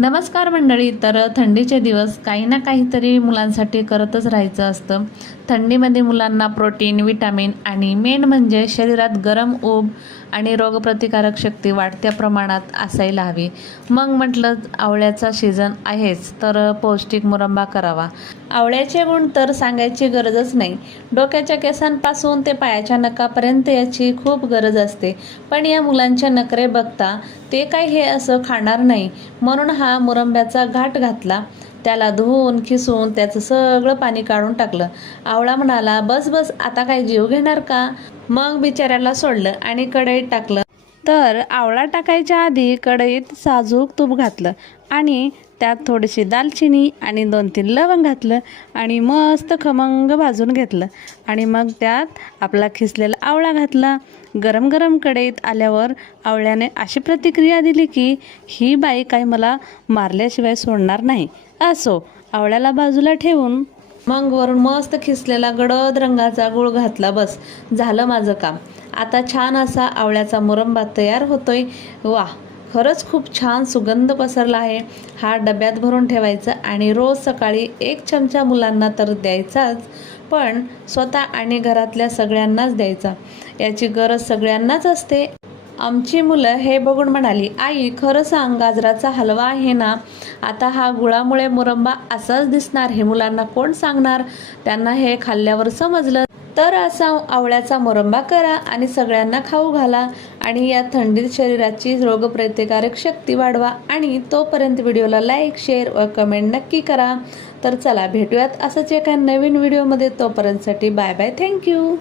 नमस्कार मंडळी. तर थंडीचे दिवस काही ना काहीतरी मुलांसाठी करतच राहायचं असतं. थंडीमध्ये मुलांना प्रोटीन, विटामिन आणि मेन म्हणजे शरीरात गरम ऊब आणि रोगप्रतिकारक शक्ती वाढत्या प्रमाणात असायला हवी. मग म्हटलं आवळ्याचा सीझन आहेच तर पौष्टिक मुरंबा करावा. आवळ्याचे गुण तर सांगायची गरजच नाही. डोक्याच्या केसांपासून ते पायाच्या नखापर्यंत याची खूप गरज असते. पण या मुलांचे नखरे बघता ते काय हे असं खाणार नाही, म्हणून हा मुरंब्याचा घाट घातला. त्याला धुवून खिसून त्याचं सगळं पाणी काढून टाकलं. आवळा म्हणाला, बस बस, आता काय जीव घेणार का? मग बिचाऱ्याला सोडलं आणि कढईत टाकलं. तर आवळा टाकायच्या आधी कढईत साजूक तूप घातलं आणि त्यात थोडीशी दालचिनी आणि 2-3 लवंग घातलं आणि मस्त खमंग भाजून घेतलं. आणि मग त्यात आपला खिसलेला आवळा घातला. गरम गरम कढईत आल्यावर आवळ्याने अशी प्रतिक्रिया दिली की ही बाई काही मला मारल्याशिवाय सोडणार नाही. असो, आवळ्याला बाजूला ठेवून मग वरून मस्त खिसलेला गडद रंगाचा गूळ घातला. बस झालं माझं काम. आता छान असा आवळ्याचा मुरंबा तयार होतोय. वा, खरंच खूप छान सुगंध पसरला आहे. हा डब्यात भरून ठेवायचा आणि रोज सकाळी 1 चमचा मुलांना तर द्यायचाच, पण स्वतः आणि घरातल्या सगळ्यांनाच द्यायचा. याची गरज सगळ्यांनाच असते. आमची मुलं हे बघून म्हणाली, आई खरं सांग, गाजराचा हलवा आहे ना? आता हा गुळामुळे मुरंबा असाच दिसणार हे मुलांना कोण सांगणार? त्यांना हे खाल्ल्यावर समजलं तर असा आवळ्याचा मुरंबा करा आणि सगळ्यांना खाऊ घाला आणि या थंडीत शरीराची रोगप्रतिकारक शक्ती वाढवा. आणि तोपर्यंत व्हिडिओला लाईक, शेअर व कमेंट नक्की करा. तर चला भेटूयात असंच एका नवीन व्हिडिओमध्ये. तोपर्यंतसाठी बाय बाय, थँक्यू.